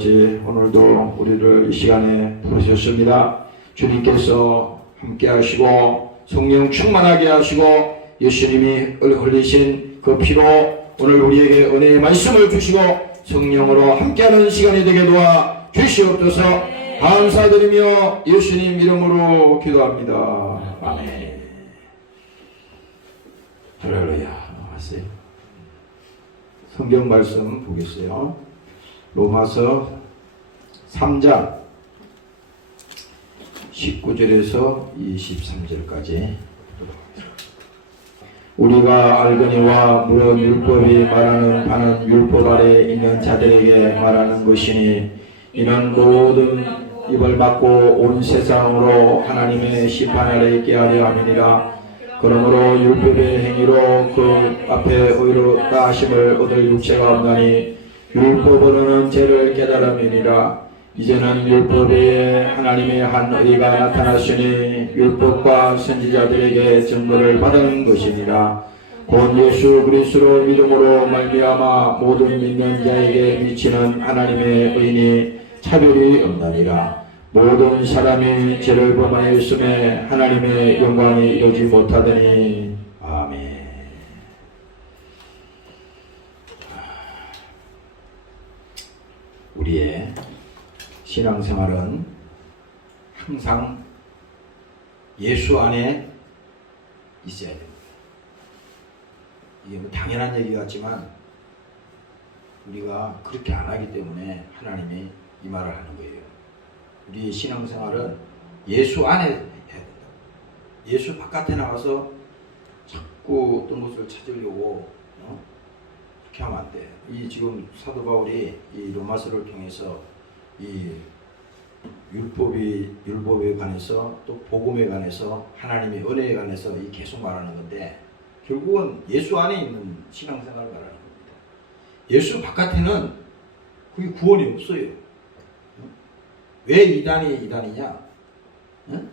아버지, 오늘도 우리를 이 시간에 부르셨습니다. 주님께서 함께 하시고 성령 충만하게 하시고 예수님이 흘리신 그 피로 오늘 우리에게 은혜의 말씀을 주시고 성령으로 함께하는 시간이 되게 도와 주시옵소서. 감사드리며 예수님 이름으로 기도합니다. 아멘. 할렐루야. 왔어요. 성경 말씀 보겠어요. 로마서 3장 19절에서 23절까지. 우리가 알거니와 물론 율법이 말하는 바는 율법 아래 있는 자들에게 말하는 것이니 이는 모든 입을 막고 온 세상으로 하나님의 심판 아래 있게 하려 함이니라. 그러므로 율법의 행위로 그 앞에 의롭다 하심을 얻을 육체가 없나니 율법으로는 죄를 깨달음이니라. 이제는 율법에 하나님의 한 의가 나타났으니 율법과 선지자들에게 증거를 받은 것이니라. 곧 예수 그리스도 믿음으로 말미암아 모든 믿는 자에게 미치는 하나님의 의니 차별이 없나니라. 모든 사람이 죄를 범하였음에 하나님의 영광이 이루지 못하더니. 아멘. 우리의 신앙생활은 항상 예수 안에 있어야 됩니다. 이게 뭐 당연한 얘기 같지만 우리가 그렇게 안 하기 때문에 하나님이 이 말을 하는 거예요. 우리의 신앙생활은 예수 안에 해야 된다. 예수 바깥에 나가서 자꾸 어떤 것을 찾으려고 그렇게 하면 안 돼. 이 지금 사도 바울이 이 로마서를 통해서 이 율법에 관해서 또 복음에 관해서 하나님의 은혜에 관해서 이 계속 말하는 건데 결국은 예수 안에 있는 신앙생활을 말하는 겁니다. 예수 바깥에는 그게 구원이 없어요. 왜 이단이냐? 응?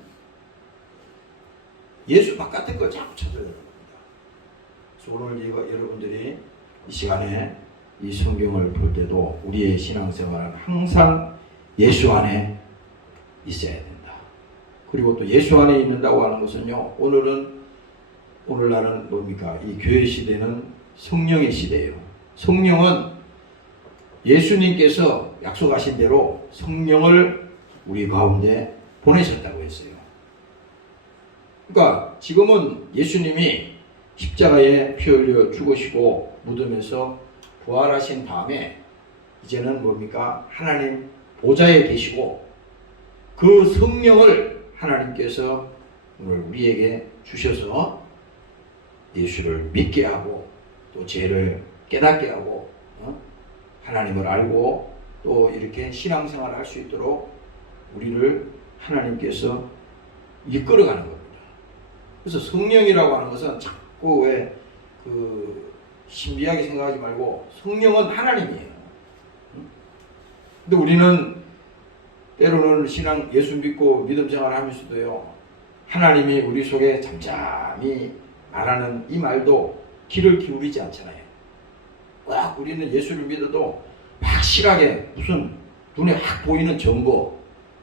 예수 바깥의 걸 자꾸 찾아야 됩니다. 그래서 오늘 여러분들이 이 시간에 이 성경을 볼 때도 우리의 신앙생활은 항상 예수 안에 있어야 된다. 그리고 또 예수 안에 있는다고 하는 것은요, 오늘날은 뭡니까? 이 교회 시대는 성령의 시대예요. 성령은 예수님께서 약속하신 대로 성령을 우리 가운데 보내셨다고 했어요. 그러니까 지금은 예수님이 십자가에 피 흘려 죽으시고 무덤에서 부활하신 다음에 이제는 뭡니까? 하나님 보좌에 계시고 그 성령을 하나님께서 오늘 우리에게 주셔서 예수를 믿게 하고 또 죄를 깨닫게 하고 하나님을 알고 또 이렇게 신앙생활을 할 수 있도록 우리를 하나님께서 이끌어가는 겁니다. 그래서 성령이라고 하는 것은 자꾸 왜 신비하게 생각하지 말고 성령은 하나님이에요. 근데 우리는 때로는 예수 믿고 믿음 생활하면서도요, 하나님이 우리 속에 잠잠히 말하는 이 말도 귀를 기울이지 않잖아요. 막 우리는 예수를 믿어도 확실하게 무슨 눈에 확 보이는 증거,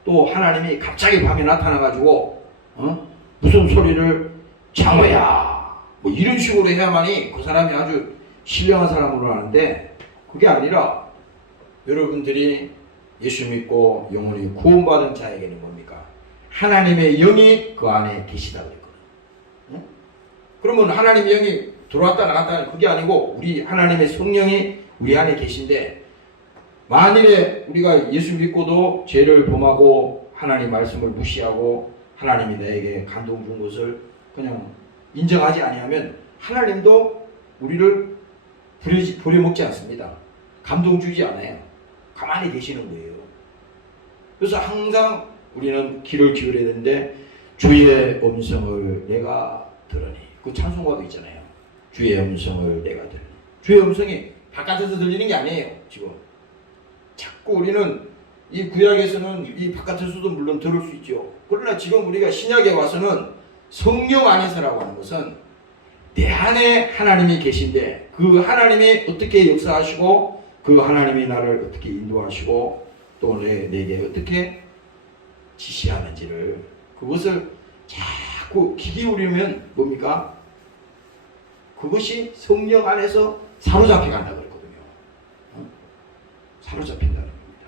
또 하나님이 갑자기 밤에 나타나가지고 무슨 소리를 장어야 뭐 이런 식으로 해야만이 그 사람이 아주 신령한 사람으로 하는데, 그게 아니라 여러분들이 예수 믿고 영원히 구원받은 자에게는 뭡니까? 하나님의 영이 그 안에 계시다고 했거든요. 그러면 하나님의 영이 들어왔다 나갔다 그게 아니고 우리 하나님의 성령이 우리 안에 계신데, 만일에 우리가 예수 믿고도 죄를 범하고 하나님 말씀을 무시하고 하나님이 나에게 감동 준 것을 그냥 인정하지 아니하면 하나님도 우리를 부려먹지 않습니다. 감동 주지 않아요. 가만히 계시는 거예요. 그래서 항상 우리는 귀를 기울여야 되는데, 주의 음성을 내가 들으니, 그 찬송가도 있잖아요. 주의 음성을 내가 들으니. 주의 음성이 바깥에서 들리는 게 아니에요. 지금 자꾸 우리는 이 구약에서는 이 바깥에서도 물론 들을 수 있죠. 그러나 지금 우리가 신약에 와서는 성령 안에서라고 하는 것은 내 안에 하나님이 계신데 그 하나님이 어떻게 역사하시고 그 하나님이 나를 어떻게 인도하시고 또 내게 어떻게 지시하는지를 그것을 자꾸 귀 기울이면 뭡니까? 그것이 성령 안에서 사로잡혀 간다고 그랬거든요. 사로잡힌다는 겁니다.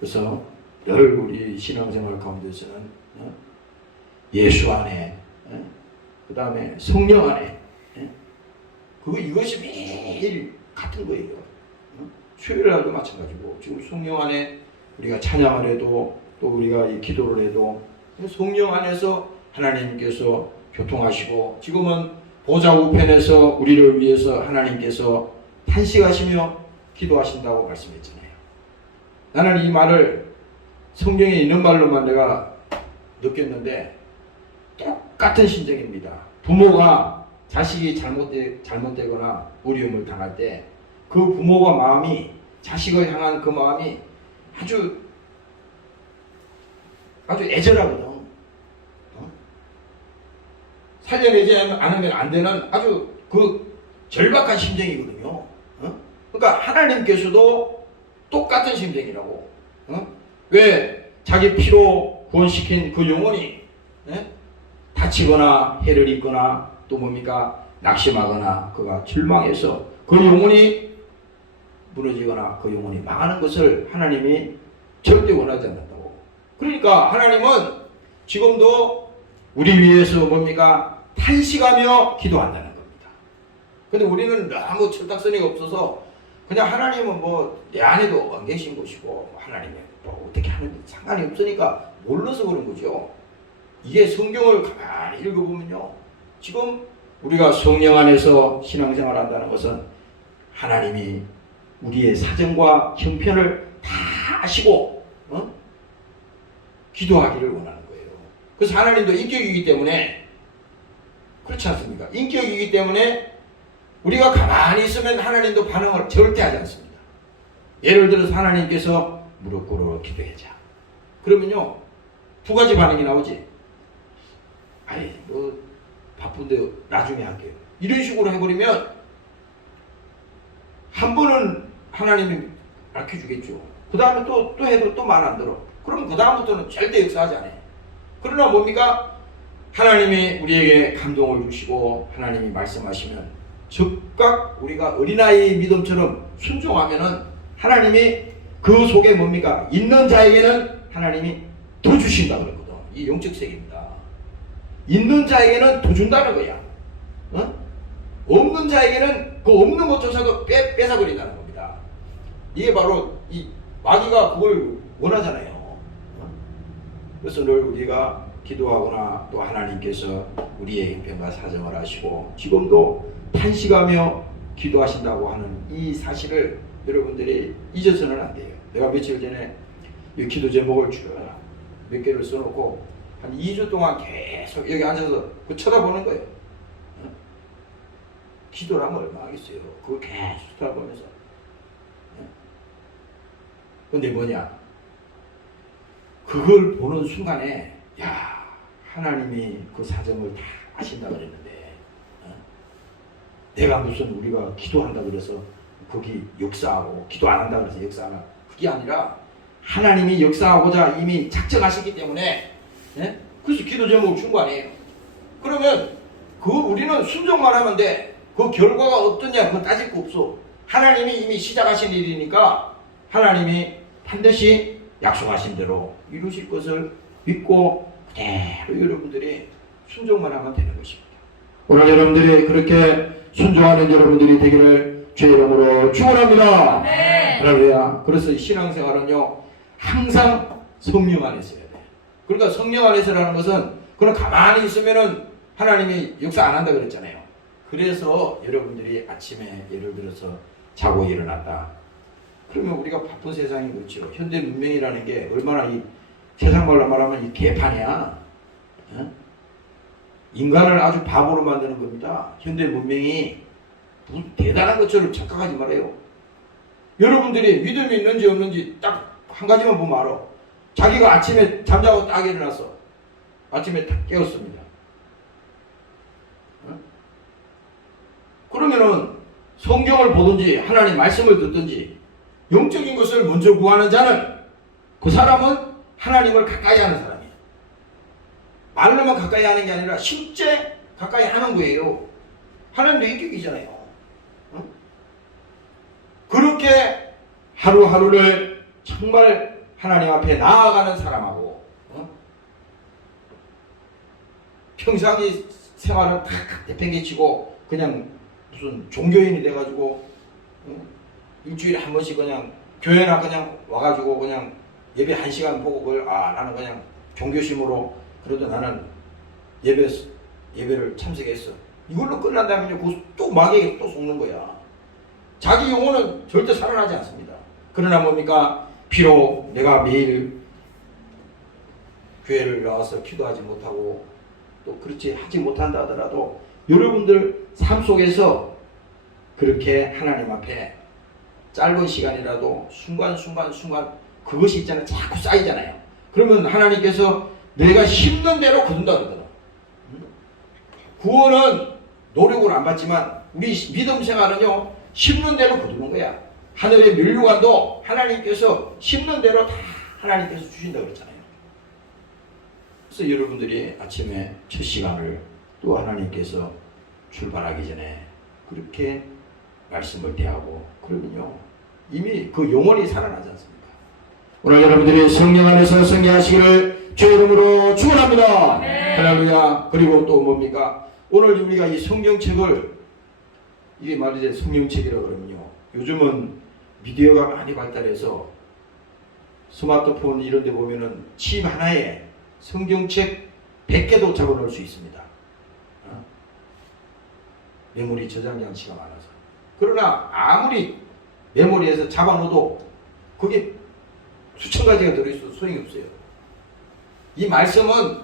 그래서 늘 우리 신앙생활 가운데서는 예수 안에, 그 다음에 성령 안에, 이것이 매일 같은 거예요. 수요일날도 마찬가지고 지금 성령 안에 우리가 찬양을 해도 또 우리가 이 기도를 해도 성령 안에서 하나님께서 교통하시고 지금은 보좌 우편에서 우리를 위해서 하나님께서 탄식하시며 기도하신다고 말씀했잖아요. 나는 이 말을 성경에 있는 말로만 내가 느꼈는데 똑같은 심정입니다. 부모가 자식이 잘못되거나 어려움을 당할 때 그 부모가 마음이 자식을 향한 그 마음이 아주 애절하거든. 살려내지 않으면 안 되는 아주 그 절박한 심정이거든요. 그러니까 하나님께서도 똑같은 심정이라고. 왜 자기 피로 구원시킨 그 영혼이 다치거나 해를 입거나 또 뭡니까 낙심하거나 그가 절망해서 그 영혼이 무너지거나 그 영혼이 망하는 것을 하나님이 절대 원하지 않는다고. 그러니까 하나님은 지금도 우리 위해서 뭡니까 탄식하며 기도한다는 겁니다. 근데 우리는 너무 철딱서니가 없어서 그냥 하나님은 뭐 내 안에도 안 계신 것이고 하나님이 뭐 어떻게 하는지 상관이 없으니까 몰라서 그런 거죠. 이게 성경을 가만히 읽어보면요, 지금 우리가 성령 안에서 신앙생활 한다는 것은 하나님이 우리의 사정과 형편을 다 아시고 기도하기를 원하는 거예요. 그래서 하나님도 인격이기 때문에 그렇지 않습니까? 인격이기 때문에 우리가 가만히 있으면 하나님도 반응을 절대 하지 않습니다. 예를 들어서 하나님께서 무릎 꿇어 기도하자. 그러면요, 두 가지 반응이 나오지. 아이, 뭐 바쁜데 나중에 할게요. 이런 식으로 해버리면 한 번은 하나님이 밝혀주겠죠. 그 다음에 또 해도 또 말 안 들어. 그럼 그 다음부터는 절대 역사하지 않아요. 그러나 뭡니까? 하나님이 우리에게 감동을 주시고 하나님이 말씀하시면 즉각 우리가 어린아이 믿음처럼 순종하면은 하나님이 그 속에 뭡니까? 있는 자에게는 하나님이 더 주신다 그랬거든. 이 영적 세계입니다. 있는 자에게는 더 준다는 거야. 없는 자에게는 그 없는 것조차도 뺏어버린다는 겁니다. 이게 바로 이 마귀가 그걸 원하잖아요. 그래서 늘 우리가 기도하거나 또 하나님께서 우리의 형편과 사정을 하시고 지금도 탄식하며 기도하신다고 하는 이 사실을 여러분들이 잊어서는 안 돼요. 내가 며칠 전에 이 기도 제목을 쭉 몇 개를 써놓고 한 2주 동안 계속 여기 앉아서 그 쳐다보는 거예요. 기도를 하면 얼마나 하겠어요. 그걸 계속 쳐다보면서. 근데 뭐냐? 그걸 보는 순간에 야, 하나님이 그 사정을 다 아신다 그랬는데 내가 무슨 우리가 기도한다 그래서 거기 역사하고 기도 안 한다 그래서 역사하나, 그게 아니라 하나님이 역사하고자 이미 작정하시기 때문에 그래서 기도 제목을 준 거 아니에요. 그러면 우리는 순종만 하면 돼. 그 결과가 어떠냐 그건 따질 거 없어. 하나님이 이미 시작하신 일이니까 하나님이 반드시 약속하신 대로 이루실 것을 믿고 그대로 여러분들이 순종만 하면 되는 것입니다. 오늘 여러분들이 그렇게 순종하는 여러분들이 되기를 주의 이름으로 축원합니다. 할렐루야. 그래서 신앙생활은요 항상 성령 안에 있어야 돼. 그러니까 성령 안에서라는 것은 그냥 가만히 있으면은 하나님이 역사 안 한다 그랬잖아요. 그래서 여러분들이 아침에 예를 들어서 자고 일어났다. 그러면 우리가 바쁜 세상이 그렇죠. 현대 문명이라는 게 얼마나 이 세상 말로 말하면 이 개판이야. 인간을 아주 바보로 만드는 겁니다. 현대 문명이 대단한 것처럼 착각하지 말아요. 여러분들이 믿음이 있는지 없는지 딱 한 가지만 보면 알아. 자기가 아침에 잠자고 딱 일어났어. 아침에 딱 깨웠습니다. 그러면은 성경을 보든지 하나님 말씀을 듣든지 영적인 것을 먼저 구하는 자는 그 사람은 하나님을 가까이 하는 사람이에요. 말로만 가까이 하는 게 아니라 실제 가까이 하는 거예요. 하나님도 인격이잖아요. 어? 그렇게 하루하루를 정말 하나님 앞에 나아가는 사람하고 평상시 생활은 다 내팽개치고 그냥 무슨 종교인이 돼가지고 일주일에 한 번씩 그냥 교회나 그냥 와가지고 그냥 예배 1시간 보고 그걸 나는 그냥 종교심으로 그래도 나는 예배를 참석했어. 이걸로 끝난다면요 또 마귀에게 또 속는 거야. 자기 영혼은 절대 살아나지 않습니다. 그러나 뭡니까? 비록 내가 매일 교회를 나와서 기도하지 못하고 또 그렇지 하지 못한다 하더라도 여러분들 삶 속에서 그렇게 하나님 앞에 짧은 시간이라도 순간순간 그것이 있잖아요. 자꾸 쌓이잖아요. 그러면 하나님께서 내가 심는 대로 거둔다 그러더라. 구원은 노력을 안 받지만 우리 믿음 생활은요 심는 대로 거두는 거야. 하늘의 면류관도 하나님께서 심는 대로 다 하나님께서 주신다 그랬잖아요. 그래서 여러분들이 아침에 첫 시간을 또 하나님께서 출발하기 전에 그렇게 말씀을 대하고 그러면요 이미 그 영혼이 살아나지 않습니까? 오늘 여러분들이 성령 안에서 승리하시기를 주의 이름으로 축원합니다. 할렐루야. 그리고 또 뭡니까? 오늘 우리가 이 성경책을 이게 말이제 성경책이라고 그러면요 요즘은 미디어가 많이 발달해서 스마트폰 이런 데 보면은 집 하나에 성경책 100개도 잡아놓을 수 있습니다. 메모리 저장 장치가 많아서. 그러나 아무리 메모리에서 잡아놓어도 그게 수천 가지가 들어있어도 소용이 없어요. 이 말씀은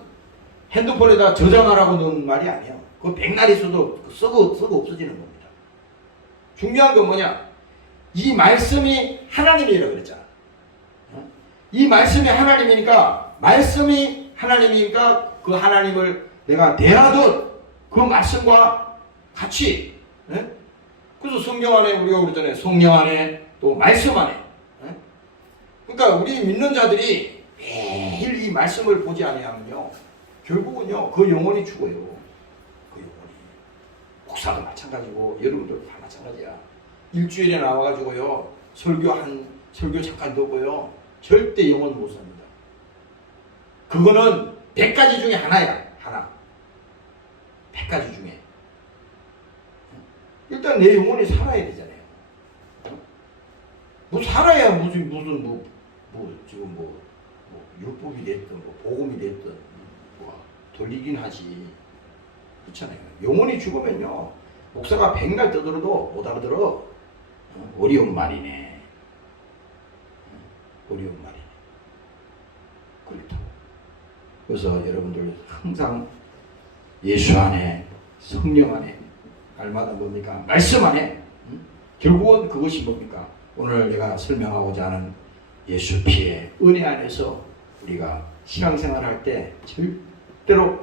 핸드폰에다 저장하라고 넣은 말이 아니에요. 그거 백날 있어도 썩어 없어지는 겁니다. 중요한 건 뭐냐? 이 말씀이 하나님이라고 그랬잖아. 이 말씀이 하나님이니까 그 하나님을 내가 대하듯 그 말씀과 같이 그래서 성경 안에 우리가 그러잖아요. 성령 안에 또 말씀 안에 그러니까 우리 믿는 자들이 매일 이 말씀을 보지 아니하면요 결국은요 그 영혼이 죽어요. 그 영혼이 목사도 마찬가지고 여러분들도 다 마찬가지야. 일주일에 나와가지고요 설교 잠깐 듣고요 절대 영혼 못 삽니다. 그거는 100가지 중에 하나야. 하나 100가지 중에 일단 내 영혼이 살아야 되잖아요. 뭐 살아야 무슨 지금 율법이 됐든 복음이 됐든 돌리긴 하지. 그렇잖아요. 영혼이 죽으면요 목사가 100날 떠들어도 못 알아들어. 어려운 말이네. 어려운 말이네. 그렇다고. 그래서 여러분들 항상 예수 안에 성령 안에 날마다 뭡니까? 말씀 안에 결국은 그것이 뭡니까? 오늘 내가 설명하고자 하는 예수 피의 은혜 안에서 우리가 신앙생활할 때 절대로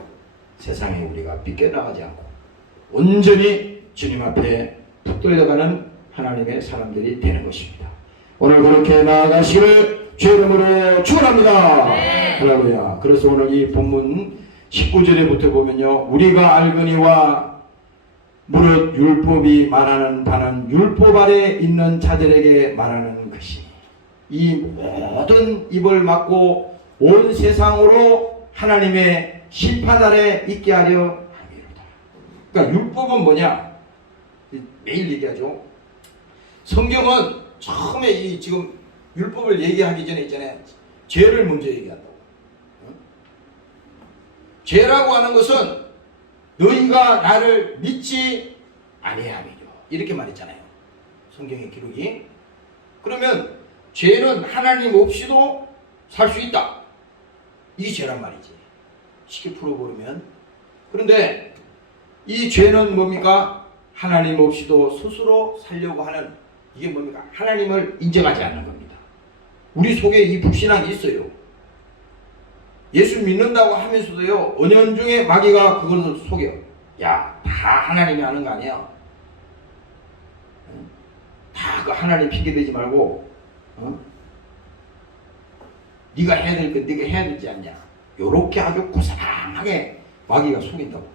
세상에 우리가 빗겨나가지 않고 온전히 주님 앞에 붙들려가는 하나님의 사람들이 되는 것입니다. 오늘 그렇게 나아가시기를 주의 이름으로 축원합니다. 할렐루야. 그래서 오늘 이 본문 19절에부터 보면요 우리가 알거니와 무릇 율법이 말하는 바는 율법 아래 있는 자들에게 말하는 것이 이 모든 입을 막고 온 세상으로 하나님의 심판 아래 있게 하려 함이로다. 그러니까 율법은 뭐냐? 매일 얘기하죠. 성경은 처음에 이 지금 율법을 얘기하기 전에 있잖아요. 죄를 먼저 얘기한다고. 죄라고 하는 것은 너희가 나를 믿지 아니함이죠. 이렇게 말했잖아요. 성경의 기록이. 그러면 죄는 하나님 없이도 살 수 있다. 이게 죄란 말이지. 쉽게 풀어보면. 그런데 이 죄는 뭡니까? 하나님 없이도 스스로 살려고 하는 이게 뭡니까? 하나님을 인정하지 않는 겁니다. 우리 속에 이 불신앙이 있어요. 예수 믿는다고 하면서도요 은연중에 마귀가 그걸 속여. 야, 다 하나님이 하는 거 아니야. 다 그 하나님 핑계대지 말고 네가 해야 될 거 네가 해야 되지 않냐. 요렇게 아주 고상하게 마귀가 속인다고.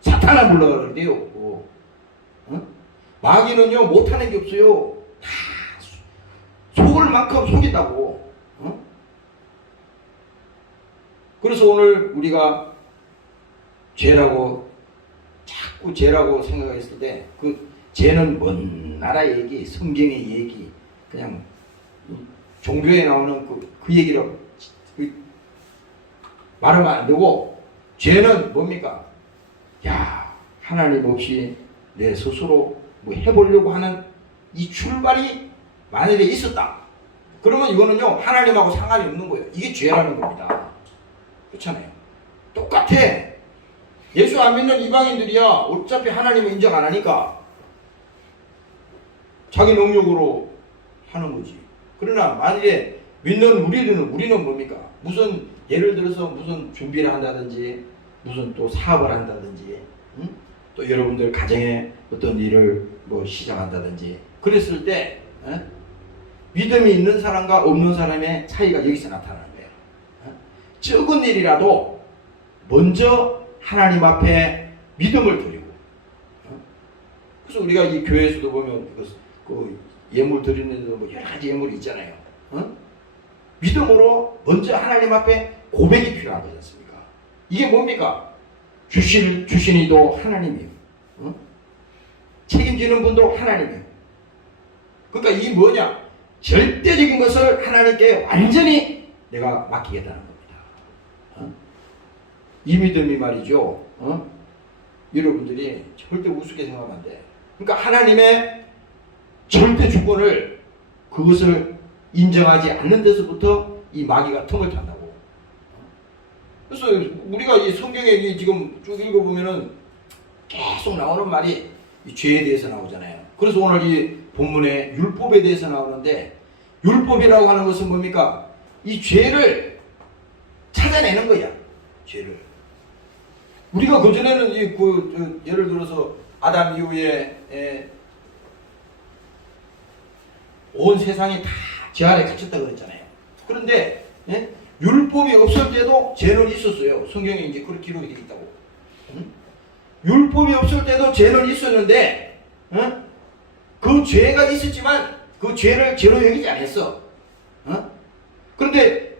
사탄아 물러가는데요. 마귀는요 못하는 게 없어요. 다 속을 만큼 속인다고. 그래서 오늘 우리가 죄라고 자꾸 죄라고 생각했을 때 그 죄는 먼 나라 얘기, 성경의 얘기, 그냥 종교에 나오는 그 얘기라고 말하면 안 되고, 죄는 뭡니까? 야, 하나님 없이 내 스스로 뭐 해보려고 하는 이 출발이 만일에 있었다. 그러면 이거는요 하나님하고 상관이 없는 거예요. 이게 죄라는 겁니다. 그렇잖아요. 똑같아. 예수 안 믿는 이방인들이야 어차피 하나님을 인정 안 하니까 자기 능력으로 하는 거지. 그러나 만일에 믿는 우리는 뭡니까? 무슨 예를 들어서 무슨 준비를 한다든지 무슨 또 사업을 한다든지 또 여러분들 가정에 어떤 일을 뭐 시작한다든지 그랬을 때 믿음이 있는 사람과 없는 사람의 차이가 여기서 나타나는 거예요. 적은 일이라도 먼저 하나님 앞에 믿음을 드리고, 그래서 우리가 이 교회에서도 보면 그 예물 드리는 데도 뭐 여러 가지 예물이 있잖아요. 믿음으로 먼저 하나님 앞에 고백이 필요한 거지 않습니까? 이게 뭡니까? 주신 이도 하나님이에요. 책임지는 분도 하나님이에요. 그러니까 이게 뭐냐? 절대적인 것을 하나님께 완전히 내가 맡기겠다는 겁니다. 이 믿음이 말이죠. 여러분들이 절대 우습게 생각하면 안 돼. 그러니까 하나님의 절대 주권을 그것을 인정하지 않는 데서부터 이 마귀가 틈을 탄다고. 그래서 우리가 이 성경에 지금 쭉 읽어보면은 계속 나오는 말이 이 죄에 대해서 나오잖아요. 그래서 오늘 이 본문에 율법에 대해서 나오는데, 율법이라고 하는 것은 뭡니까? 이 죄를 찾아내는 거야. 죄를. 우리가 그전에는 예를 들어서 아담 이후에 온 세상이 다 죄 아래 갇혔다고 그랬잖아요. 그런데 율법이 없을 때도 죄는 있었어요. 성경에 이제 그렇게 기록이 되어 있다고. 율법이 없을 때도 죄는 있었는데 그 죄가 있었지만 그 죄를 죄로 여기지 않았어. 그런데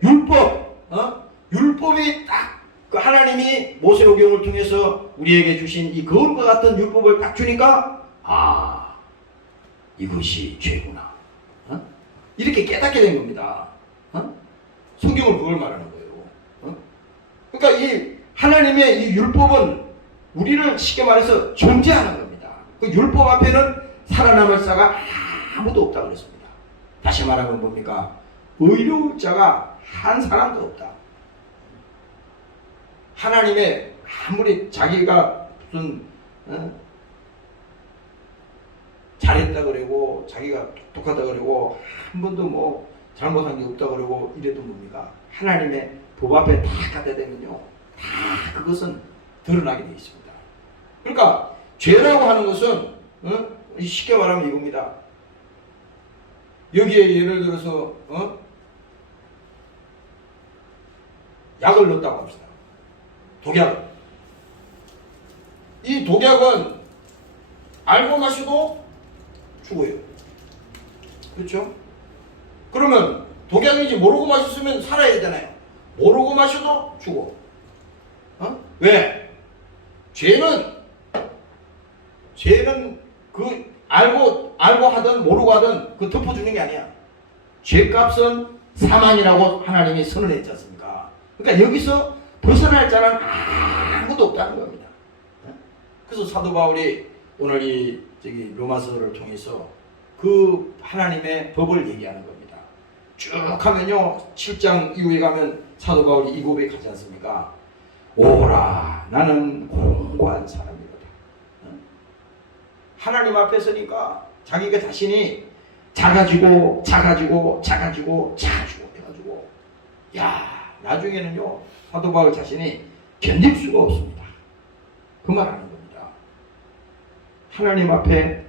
율법이 딱 그 하나님이 모세오경을 통해서 우리에게 주신 이 거울과 같은 율법을 딱 주니까 이것이 죄구나. 이렇게 깨닫게 된 겁니다. 성경은 그걸 말하는 거예요. 그러니까 이 하나님의 이 율법은 우리를 쉽게 말해서 정죄하는 겁니다. 그 율법 앞에는 살아남을 자가 아무도 없다 그랬습니다. 다시 말하면 뭡니까? 의로울 자가 한 사람도 없다. 하나님의 아무리 자기가 무슨 잘했다 그러고 자기가 똑똑하다 그러고 한 번도 뭐 잘못한 게 없다 그러고 이래도 뭡니까? 하나님의 법 앞에 다 갖다 대면요 다 그것은 드러나게 되어 있습니다. 그러니까 죄라고 하는 것은 쉽게 말하면 이겁니다. 여기에 예를 들어서 약을 넣었다고 합시다. 독약을. 이 독약은 알고 마셔도 죽어요. 그렇죠? 그러면 독약인지 모르고 마셨으면 살아야 되잖아요. 모르고 마셔도 죽어. 왜? 죄는 그 알고 하든 모르고 하든 그 덮어주는 게 아니야. 죄값은 사망이라고 하나님이 선언했지 않습니까? 그러니까 여기서 벗어날 자는 아무도 없다는 겁니다. 그래서 사도 바울이 오늘 이 로마서를 통해서 그 하나님의 법을 얘기하는 겁니다. 쭉 하면요 7장 이후에 가면 사도 바울이 이 고백하지 않습니까? 오라 나는 공고한 사람이로다. 하나님 앞에 서니까 자기가 자신이 작아지고 해가지고 나중에는요 사도 바울 자신이 견딜 수가 없습니다. 그 말하는 겁니다. 하나님 앞에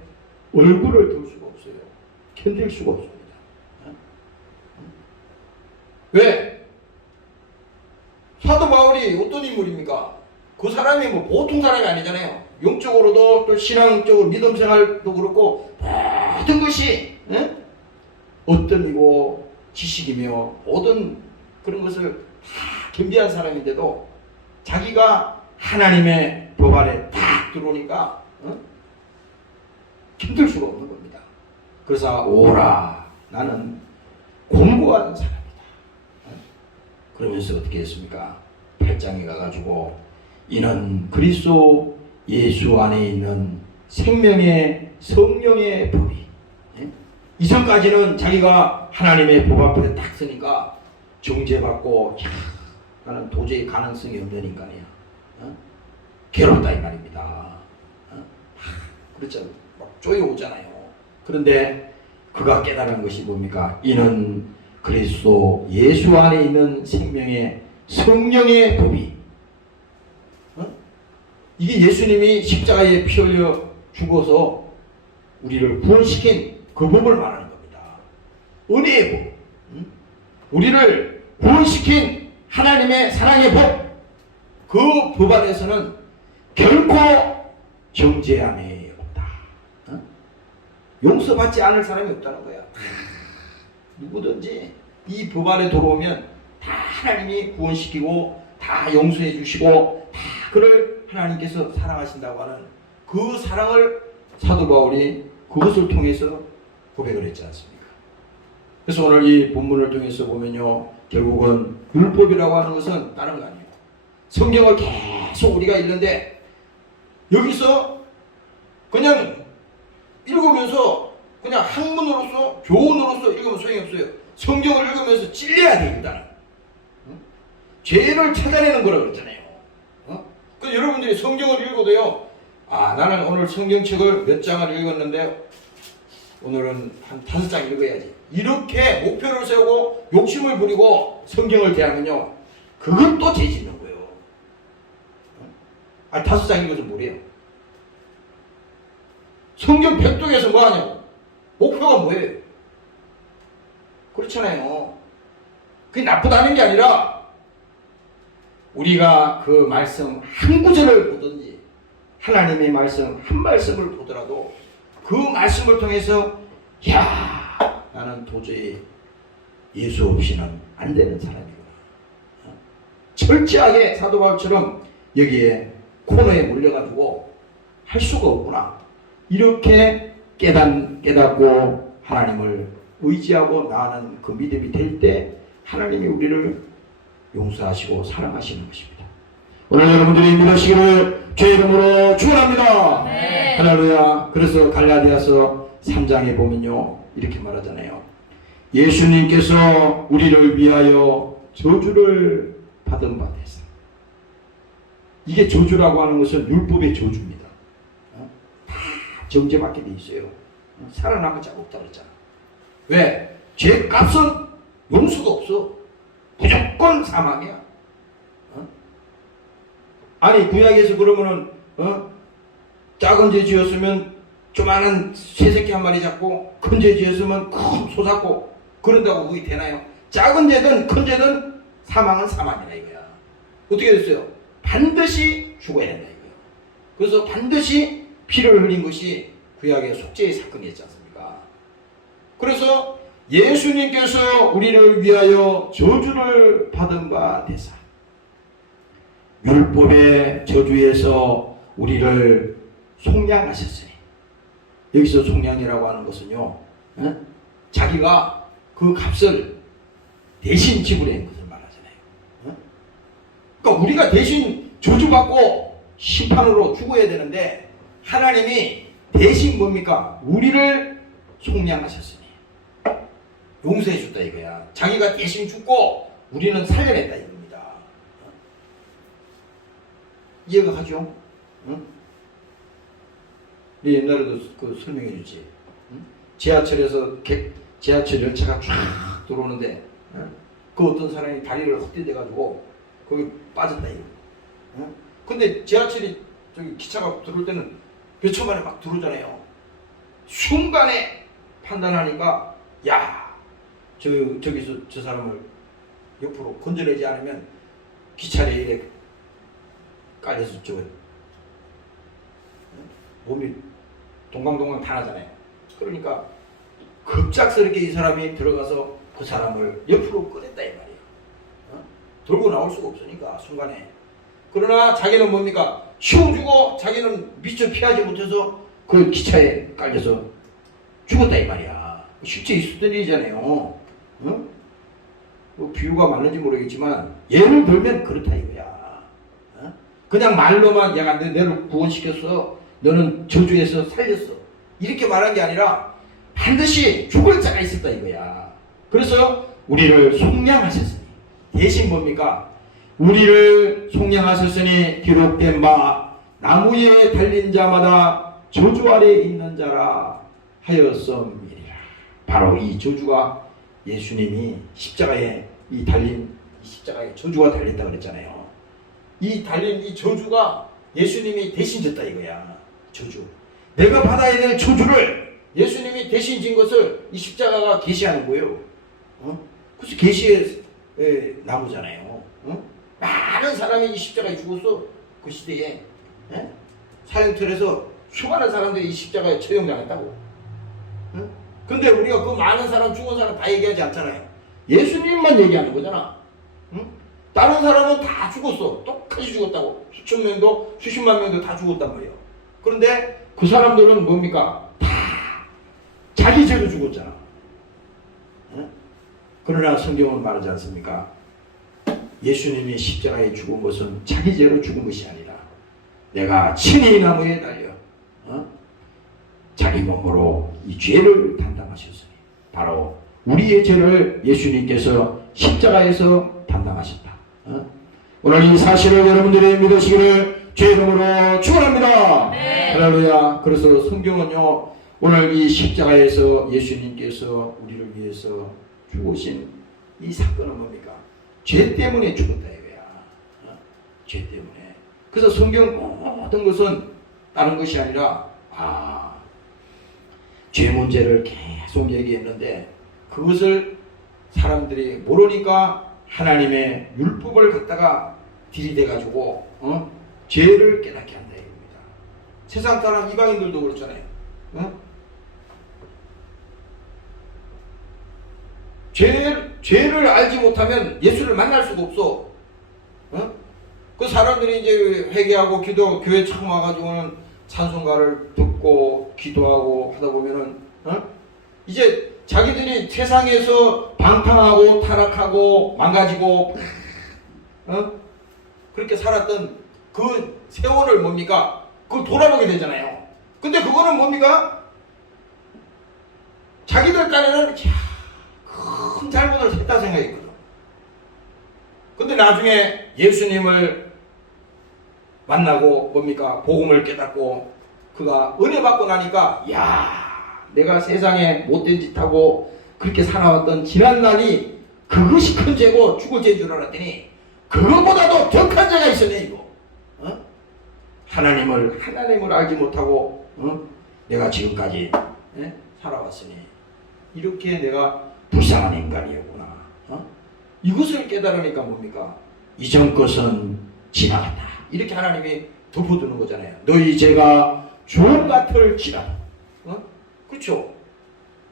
얼굴을 둘 수가 없어요. 견딜 수가 없습니다. 왜? 사도 바울이 어떤 인물입니까? 그 사람이 뭐 보통 사람이 아니잖아요. 영적으로도 또 신앙적으로 믿음 생활도 그렇고 모든 것이 어떤이고 지식이며 모든 그런 것을 다 겸비한 사람인데도 자기가 하나님의 법 안에 딱 들어오니까 힘들 수가 없는 겁니다. 그래서 오라, 나는 공부하는 사람이다. 그러면서 어떻게 했습니까? 8장에 가가지고 이는 그리스도 예수 안에 있는 생명의 성령의 법이, 이전까지는 자기가 하나님의 법 앞에 딱 서니까 정죄받고 나는 도저히 가능성이 없는 인간이야. 괴롭다 이 말입니다. 그렇죠. 막 쪼여오잖아요. 그런데 그가 깨달은 것이 뭡니까? 이는 그리스도 예수 안에 있는 생명의 성령의 법이, 이게 예수님이 십자가에 피 흘려 죽어서 우리를 구원시킨 그 법을 말하는 겁니다. 은혜의 법, 우리를 구원시킨 하나님의 사랑의 법, 그 법 안에서는 결코 정죄함이 없다. 용서받지 않을 사람이 없다는 거야. 누구든지 이 법 안에 들어오면 다 하나님이 구원시키고 다 용서해 주시고 다 그를 하나님께서 사랑하신다고 하는 그 사랑을 사도 바울이 그것을 통해서 고백을 했지 않습니까? 그래서 오늘 이 본문을 통해서 보면요, 결국은 율법이라고 하는 것은 다른 거 아니에요. 성경을 계속 우리가 읽는데 여기서 그냥 읽으면서 그냥 학문으로서 교훈으로서 읽으면 소용이 없어요. 성경을 읽으면서 찔려야 돼. 일단은 죄를 찾아내는 거라고 그랬잖아요. 그래서 여러분들이 성경을 읽어도요, 나는 오늘 성경책을 몇 장을 읽었는데 오늘은 한 5장 읽어야지, 이렇게 목표를 세우고 욕심을 부리고 성경을 대하면요, 그것도 죄 짓는 거예요. 5장 읽어서 뭐래요? 성경 백독에서 뭐 하냐고. 목표가 뭐예요? 그렇잖아요. 그게 나쁘다는 게 아니라 우리가 그 말씀 한 구절을 보든지 하나님의 말씀 한 말씀을 보더라도 그 말씀을 통해서 나는 도저히 예수 없이는 안 되는 사람이구나. 철저하게 사도 바울처럼 여기에 코너에 몰려가지고 할 수가 없구나. 이렇게 깨닫고 하나님을 의지하고 나아가는 그 믿음이 될 때 하나님이 우리를 용서하시고 사랑하시는 것입니다. 오늘 여러분들이 믿으시기를 주의 이름으로 축원합니다. 네. 할렐루야. 그래서 갈라디아서 3장에 보면요, 이렇게 말하잖아요. 예수님께서 우리를 위하여 저주를 받은 바 되사. 이게 저주라고 하는 것은 율법의 저주입니다. 다 정죄받게 돼 있어요. 살아남은 자가 없다 그랬잖아. 왜? 죄값은 용서가 없어. 무조건 사망이야. 아니 구약에서 그러면은 작은 죄 지었으면 조만한 새새끼 한 마리 잡고, 큰 죄 지었으면 큰 소 잡고 그런다고 그게 되나요? 작은 죄든 큰 죄든 사망은 사망이다 이거야. 어떻게 됐어요? 반드시 죽어야 된다 이거야. 그래서 반드시 피를 흘린 것이 구약의 속죄의 사건이었지 않습니까? 그래서 예수님께서 우리를 위하여 저주를 받은 바 되사 율법의 저주에서 우리를 속량하셨으니, 여기서 속량이라고 하는 것은요, 자기가 그 값을 대신 지불한 것을 말하잖아요. 그러니까 우리가 대신 저주받고 심판으로 죽어야 되는데 하나님이 대신 뭡니까? 우리를 속량하셨으니 용서해 줬다 이거야. 자기가 대신 죽고 우리는 살려냈다 이겁니다. 이해가 가죠? 응? 우리 옛날에도 그 설명해 주지. 응? 지하철에서 지하철 열차가 쫙 들어오는데 그 어떤 사람이 다리를 헛디뎌 가지고 거기 빠졌다 이거. 응? 근데 지하철이 저기 기차가 들어올 때는 몇 초 만에 막 들어오잖아요. 순간에 판단하니까 저기서 저 사람을 옆으로 건져내지 않으면 기차에 이래 깔려서 저 몸이 동강동강 타나잖아요. 그러니까 급작스럽게 이 사람이 들어가서 그 사람을 옆으로 꺼냈다 이 말이에요. 돌고 나올 수가 없으니까 순간에. 그러나 자기는 뭡니까? 치워주고 자기는 미처 피하지 못해서 그 기차에 깔려서 죽었다 이 말이야. 실제 있었던 일이잖아요. 뭐 비유가 맞는지 모르겠지만 예를 들면 그렇다 이거야. 그냥 말로만 얘가 너를 구원시켰어. 너는 저주에서 살렸어. 이렇게 말한 게 아니라 반드시 죽을 자가 있었다 이거야. 그래서 우리를 속량하셨으니 대신 뭡니까? 우리를 속량하셨으니 기록된 바 나무에 달린 자마다 저주 아래 있는 자라 하였음이니라. 바로 이 저주가 예수님이 십자가에 이 십자가에 저주가 달렸다 그랬잖아요. 이 달린 이 저주가 예수님이 대신 졌다 이거야. 저주. 내가 받아야 될 저주를 예수님이 대신 진 것을 이 십자가가 계시하는 거예요. 그래서 계시의 나무잖아요. 많은 사람이 이 십자가에 죽었어. 그 시대에. 사형틀에서 수많은 사람들이 이 십자가에 처형당했다고. 근데 우리가 그 많은 사람 죽은 사람 다 얘기하지 않잖아요. 예수님만 얘기하는 거잖아. 다른 사람은 다 죽었어. 똑같이 죽었다고. 수천 명도 수십만 명도 다 죽었단 말이에요. 그런데 그 사람들은 뭡니까? 다 자기 죄로 죽었잖아. 그러나 성경은 말하지 않습니까? 예수님이 십자가에 죽은 것은 자기 죄로 죽은 것이 아니라 내가 친히 나무에 달려 자기 몸으로 이 죄를 담당하셨으니 바로 우리의 죄를 예수님께서 십자가에서 담당하셨다. 오늘 이 사실을 여러분들이 믿으시기를 주의 이름으로 축원합니다. 네. 할렐루야. 그래서 성경은요 오늘 이 십자가에서 예수님께서 우리를 위해서 죽으신 이 사건은 뭡니까? 죄 때문에 죽었다 이거야. 죄 때문에. 그래서 성경 모든 것은 다른 것이 아니라 죄 문제를 계속 얘기했는데 그것을 사람들이 모르니까 하나님의 율법을 갖다가 들이대가지고 죄를 깨닫게 한다 이겁니다. 세상 사람 이방인들도 그렇잖아요. 죄를 알지 못하면 예수를 만날 수가 없어. 그 사람들이 이제 회개하고 기도하고 교회 처음 와가지고는 찬송가를 듣고 기도하고 하다 보면은 이제 자기들이 세상에서 방탕하고 타락하고 망가지고 그렇게 살았던 그 세월을 뭡니까? 그걸 돌아보게 되잖아요. 근데 그거는 뭡니까? 자기들 딴에는 큰 잘못을 했다 생각했거든. 근데 나중에 예수님을 만나고 뭡니까? 복음을 깨닫고 그가 은혜 받고 나니까 내가 세상에 못된 짓 하고 그렇게 살아왔던 지난 날이 그것이 큰 죄고 죽을 죄인 줄 알았더니 그거보다도 더 큰 죄가 있었네 이거. 하나님을 알지 못하고 내가 지금까지 살아왔으니 이렇게 내가 불쌍한 인간이었구나. 이것을 깨달으니까 뭡니까? 이전 것은 지나갔다. 이렇게 하나님이 덮어두는 거잖아요. 너희 죄가 주홍 같을지라도. 그렇죠?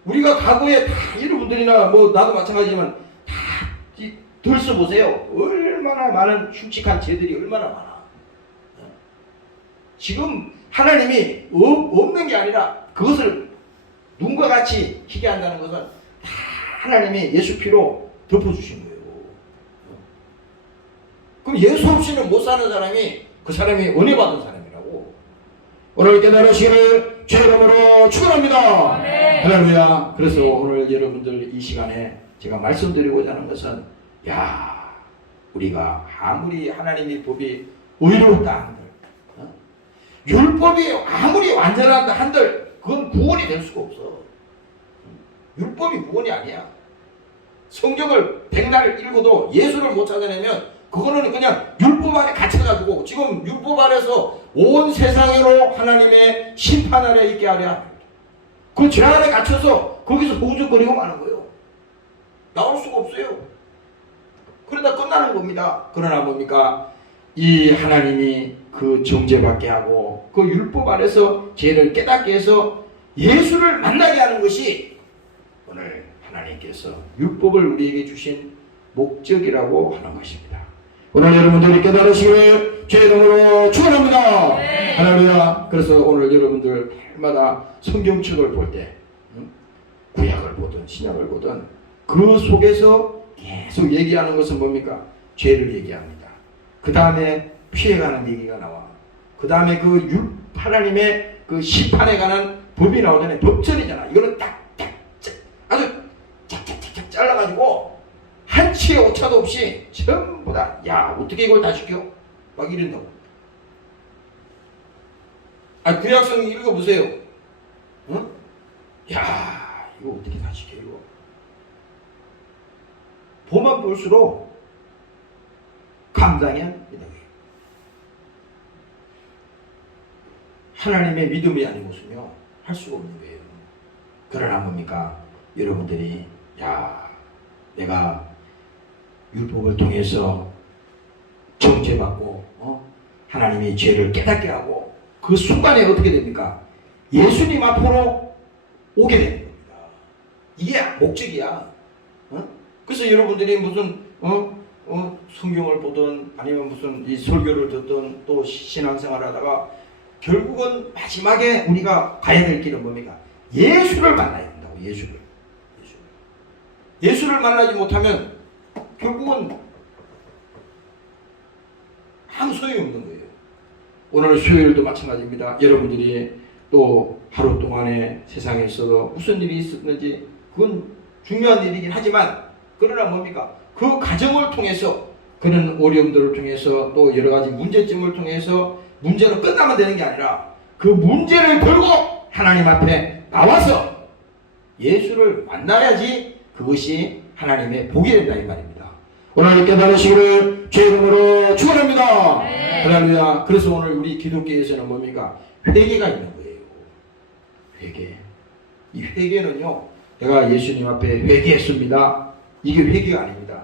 우리가 과거에 다 여러분들이나 뭐 나도 마찬가지지만 다 들써보세요. 얼마나 많은 흉측한 죄들이 얼마나 많아. 지금 하나님이 없는 게 아니라 그것을 눈과 같이 희게 한다는 것은 다 하나님이 예수 피로 덮어주신 거예요. 그럼 예수 없이는 못 사는 사람이 그 사람이 은혜 받은 사람이라고. 오늘 깨달으시기를 주의 이름으로 축원합니다. 네. 할렐루야. 그래서 오늘 여러분들 이 시간에 제가 말씀드리고자 하는 것은 우리가 아무리 하나님의 법이 의로웠다 한들 율법이 아무리 완전하다 한들 그건 구원이 될 수가 없어. 율법이 구원이 아니야. 성경을 100날 읽어도 예수를 못 찾아내면 그거는 그냥 율법 안에 갇혀가지고 지금 율법 안에서 온 세상으로 하나님의 심판 아래 있게 하랴. 그 죄 안에 갇혀서 거기서 허우적거리고 마는 거예요. 나올 수가 없어요. 그러다 끝나는 겁니다. 그러나 뭡니까? 이 하나님이 그 정죄받게 하고 그 율법 안에서 죄를 깨닫게 해서 예수를 만나게 하는 것이 오늘 하나님께서 율법을 우리에게 주신 목적이라고 하는 것입니다. 오늘 여러분들이 깨달으시기를 주의 이름으로 축원합니다. 네. 할렐루야. 그래서 오늘 여러분들 날마다 성경책을 볼 때 구약을 보든 신약을 보든 그 속에서 계속 얘기하는 것은 뭡니까? 죄를 얘기합니다. 그 다음에 피해가는 얘기가 나와. 그 다음에 그 하나님의 그 심판에 관한 법이 나오잖아요. 법전이잖아. 이거는 아주 짝짝짝짝 잘라가지고 한치의 오차도 없이 전부 다, 야, 어떻게 이걸 다 시켜? 막 이런다고. 아, 구약성 읽어보세요. 어? 야, 이거 어떻게 다 시켜, 이거. 보면 볼수록 감당이 안 됩니다. 하나님의 믿음이 아니고서요 할 수가 없는 거예요. 그러나 뭡니까? 여러분들이 야, 내가 율법을 통해서 정죄받고 하나님이 죄를 깨닫게 하고 그 순간에 어떻게 됩니까? 예수님 앞으로 오게 되는 겁니다. 이게 목적이야. 그래서 여러분들이 무슨 성경을 보든 아니면 무슨 이 설교를 듣든 또 신앙생활을 하다가 결국은 마지막에 우리가 가야 될 길은 뭡니까? 예수를 만나야 된다고. 예수를 만나지 못하면 결국은 아무 소용이 없는 거예요. 오늘 수요일도 마찬가지입니다. 여러분들이 또 하루 동안에 세상에서 무슨 일이 있었는지 그건 중요한 일이긴 하지만 그러나 뭡니까? 그 과정을 통해서 그런 어려움들을 통해서 또 여러 가지 문제점을 통해서 문제로 끝나면 되는 게 아니라 그 문제를 들고 하나님 앞에 나와서 예수를 만나야지 그것이 하나님의 복이 된다 이 말입니다. 오늘 깨달으시기를 주의 이름으로 축원합니다. 할렐루야. 그래서 오늘 우리 기독교에서는 뭡니까? 회개가 있는 거예요. 회개. 이 회개는요, 내가 예수님 앞에 회개했습니다. 이게 회개가 아닙니다.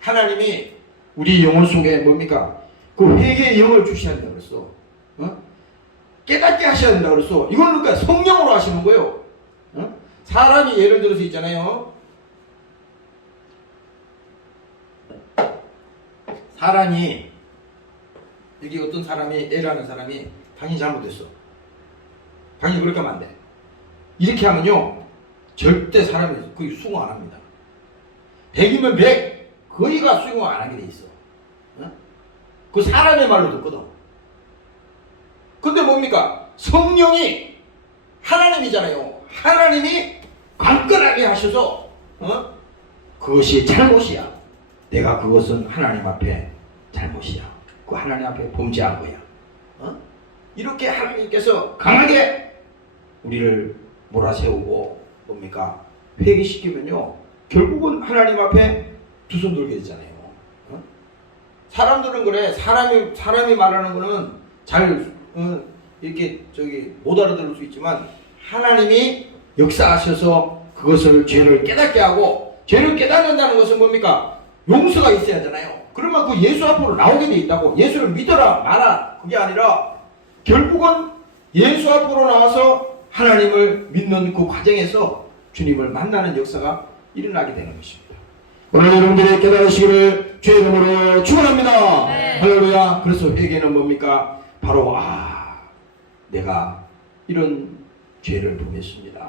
하나님이 우리 영혼 속에 뭡니까? 그 회개의 영을 주셔야 된다 그랬어. 깨닫게 하셔야 된다 그랬어. 이건 그러니까 성령으로 하시는 거예요. 사람이 예를 들어서 있잖아요. 사람이 여기 어떤 사람이 애라는 사람이 당연히 잘못했어. 당연히 그렇게 하면 안 돼. 이렇게 하면요 절대 사람이 거의 수긍 안 합니다. 100이면 100 거의가 수긍 안 하게 돼 있어. 그 사람의 말로 듣거든. 근데 뭡니까? 성령이 하나님이잖아요. 하나님이 관건하게 하셔서 그것이 잘못이야. 내가 그것은 하나님 앞에 잘못이야. 그 하나님 앞에 범죄한 거야. 이렇게 하나님께서 강하게 우리를 몰아세우고 뭡니까? 회개시키면요 결국은 하나님 앞에 두 손 들게 되잖아요. 사람들은 그래. 사람이 말하는 거는 잘 이렇게 못 알아들을 수 있지만 하나님이 역사하셔서 그것을 죄를 깨닫게 하고 죄를 깨닫는다는 것은 뭡니까? 용서가 있어야 하잖아요. 그러면 그 예수 앞으로 나오게 돼 있다고. 예수를 믿어라 마라 그게 아니라 결국은 예수 앞으로 나와서 하나님을 믿는 그 과정에서 주님을 만나는 역사가 일어나게 되는 것입니다. 오늘 여러분들이 깨달으시기를 주의 이름으로 축원합니다. 할렐루야. 그래서 회개는 뭡니까? 바로 내가 이런 죄를 범했습니다.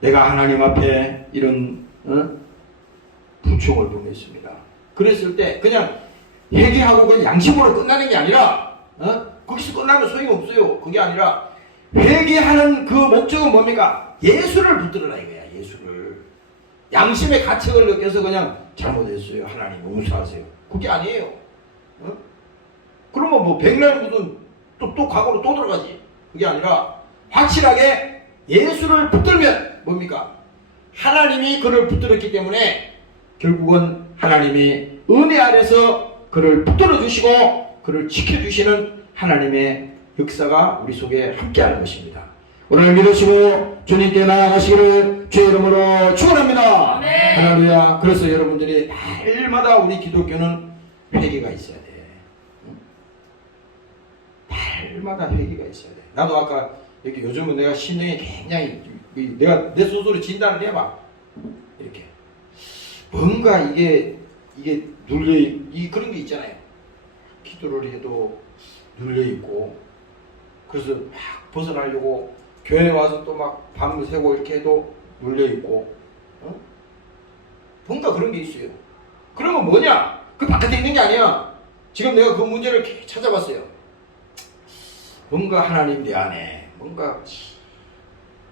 내가 하나님 앞에 이런 부총을 범했습니다. 그랬을 때 그냥 회개하고 그냥 양심으로 끝나는 게 아니라 거기서 끝나면 소용이 없어요. 그게 아니라 회개하는 그 목적은 뭡니까? 예수를 붙들어라 이거야. 예수를. 양심의 가책을 느껴서 그냥 잘못했어요. 하나님 용서하세요. 그게 아니에요. 그러면 뭐 백날 묻은 또 과거로 또 들어가지. 그게 아니라 확실하게 예수를 붙들면 뭡니까? 하나님이 그를 붙들었기 때문에 결국은 하나님이 은혜 아래서 그를 붙들어 주시고 그를 지켜주시는 하나님의 역사가 우리 속에 함께하는 것입니다. 오늘 믿으시고 주님께 나아가시기를 주의 이름으로 축원합니다. 아멘. 할렐루야. 그래서 여러분들이 날마다 우리 기독교는 회개가 있어야 돼. 날마다 회개가 있어야 돼. 나도 아까 여기 요즘은 내가 심령이 굉장히 내가 내 스스로 진단을 해봐. 이렇게 뭔가 이게 눌려 그런 게 있잖아요. 기도를 해도 눌려 있고 그래서 막 벗어나려고 교회 와서 또 막 밤새고 이렇게 해도 눌려 있고 뭔가 그런 게 있어요. 그러면 뭐냐? 그 바깥에 있는 게 아니야. 지금 내가 그 문제를 이렇게 찾아봤어요. 뭔가 하나님 내 안에 뭔가